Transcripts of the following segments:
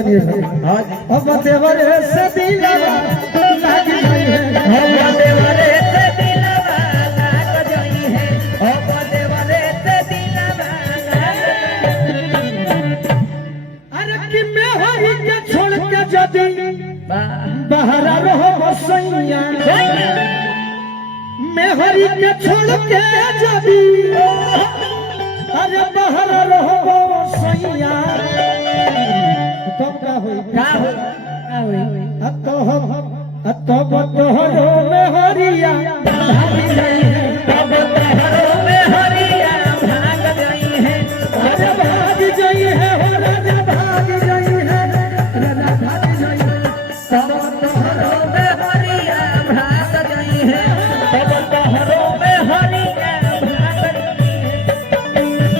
अब देवर से दिलवा लाग जाई है अब देवर से दिलवा लाग जाई है अब देवर से दिलवा अरे कि मैं हरी के छोड़ के जदी बाहर रहो बसैया मैं हरी के छोड़ के जदी अरे बाहर रहो बसैया का होई तब तोहरो में हरिया भाग जाई है तब तोहरो में हरिया भाग जाई है राजा भाग जाई है हो राजा भाग जाई है राजा भाग जाई है तब तोहरो में हरिया भाग जाई है तब तोहरो में हरिया भाग जाई है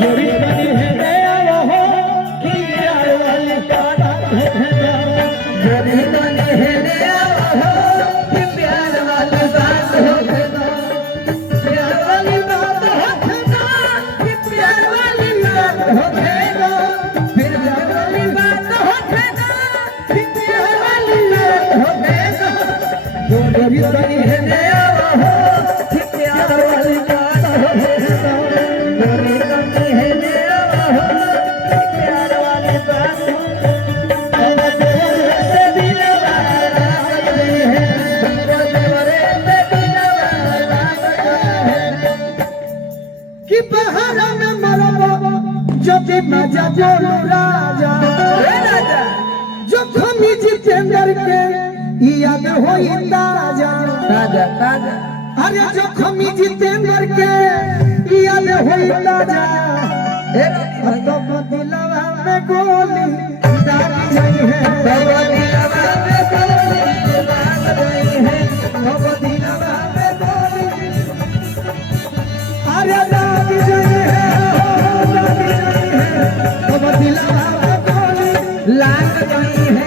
जोड़ी बनी है नया हो कि वाली काटा जोड़ी बनी है नया हो कि प्यार वाली बात हो प्यार वाली बात हो कि प्यार वाली बात हो फिर प्यार वाली बात हो कि प्यार वाली बात हो जोड़ी बनी है नया हो कि प्यार वाली बात हो जोड़ी बनी है नया हो कि प्यार वाली बात हो कि बहारा में मरबो जब मजा बोलो राजा जो खमी जितेंद्र के याद होई ताजा ताजा ताजा अरे जो खमी जितेंद्र के याद होई ताजा तो दिलवा में गोली दाग जाई है तब दिलवा में गोली दाग जाई है तब दिलवा में गोली अरे दाग जाई है दाग जाई है तब दिलवा में गोली लाग जाई है